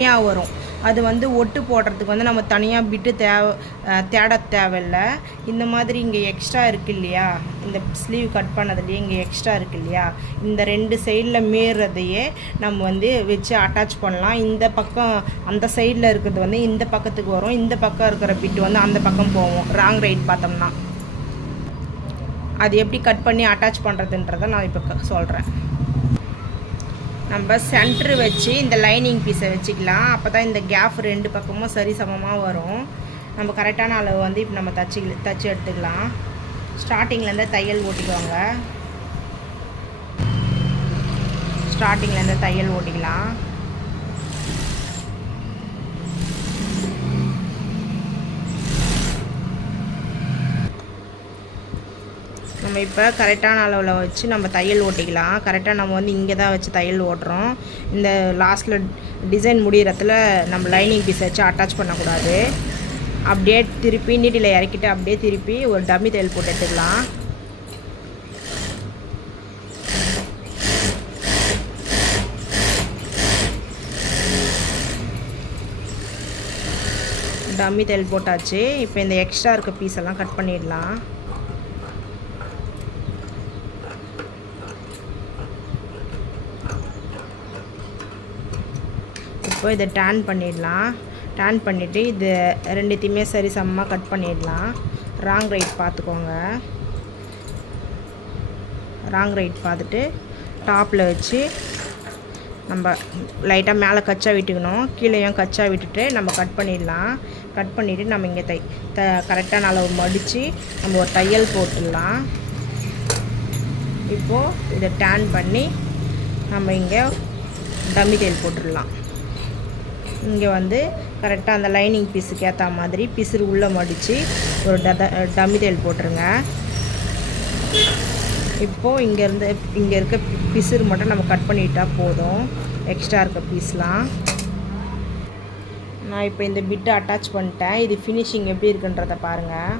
தனியாக வரும். அது வந்து ஒட்டு போடுறதுக்கு வந்து நம்ம தனியாக பிட்டு தேட தேவையில்லை. இந்த மாதிரி இங்கே எக்ஸ்ட்ரா இருக்குது இல்லையா, இந்த ஸ்லீவ் கட் பண்ணதுலேயே இங்கே எக்ஸ்ட்ரா இருக்குது இல்லையா, இந்த 2 சைடில் மீறதையே நம்ம வந்து வச்சு அட்டாச் பண்ணலாம். இந்த பக்கம் அந்த சைடில் இருக்கிறது வந்து இந்த பக்கத்துக்கு வரும், இந்த பக்கம் இருக்கிற பிட்டு வந்து அந்த பக்கம் போகும். ராங் ரைட் பார்த்தோம்னா அது எப்படி கட் பண்ணி அட்டாச் பண்ணுறதுன்றதை நான் இப்போ சொல்கிறேன். நம்ம சென்ட்ரு வச்சு இந்த லைனிங் பீஸை வச்சுக்கலாம். அப்போ தான் இந்த கேப் 2 பக்கமும் சரி சமமாக வரும். நம்ம கரெக்டான அளவு வந்து இப்போ நம்ம தச்சு எடுத்துக்கலாம். ஸ்டார்டிங்லேருந்து தையல் ஓட்டிக்குவாங்க. ஸ்டார்டிங்லேருந்து தையல் ஓட்டிக்கலாம். நம்ம இப்போ கரெக்டான அளவில் வச்சு நம்ம தையல் ஓட்டிக்கலாம். கரெக்டாக நம்ம வந்து இங்கே தான் வச்சு தையல் ஓட்டுறோம். இந்த லாஸ்ட்டில் டிசைன் முடிகிறத்துல நம்ம லைனிங் பீஸ் வச்சு அட்டாச் பண்ணக்கூடாது. அப்படியே திருப்பி நீட்டில் இறக்கிட்டு அப்படியே திருப்பி ஒரு டம்மி தையல் போட்டு எடுத்துக்கலாம். டம்மி தையல் போட்டாச்சு. இப்போ இந்த எக்ஸ்ட்ரா இருக்க பீஸ் எல்லாம் கட் பண்ணிடலாம். இப்போ இதை டேன் பண்ணிடலாம். டேன் பண்ணிவிட்டு இது 2த்தையுமே சரி சமமாக கட் பண்ணிடலாம். ராங் ரைட் பார்த்துக்கோங்க. ராங் ரைட் பார்த்துட்டு டாப்பில் வச்சு நம்ம லைட்டாக மேலே கச்சா விட்டுக்கணும், கீழேயும் கச்சா விட்டுட்டு நம்ம கட் பண்ணிடலாம். கட் பண்ணிவிட்டு நம்ம இங்கே கரெக்டான அளவு மடித்து நம்ம ஒரு தையல் போட்டுடலாம். இப்போது இதை டேன் பண்ணி நம்ம இங்கே டம்மி தையல் போட்டுடலாம். இங்கே வந்து கரெக்டாக அந்த லைனிங் பீஸுக்கு ஏற்ற மாதிரி பிசுறு உள்ளே மடித்து ஒரு டம்மி தையல் போட்டுருங்க. இப்போது இங்கே இருக்க பிசுறு மட்டும் நம்ம கட் பண்ணிட்டால் போதும், எக்ஸ்ட்ரா இருக்க பீஸ்லாம். நான் இப்போ இந்த பிட்டை அட்டாச் பண்ணிட்டேன். இது ஃபினிஷிங் எப்படி இருக்குன்றதை பாருங்கள்.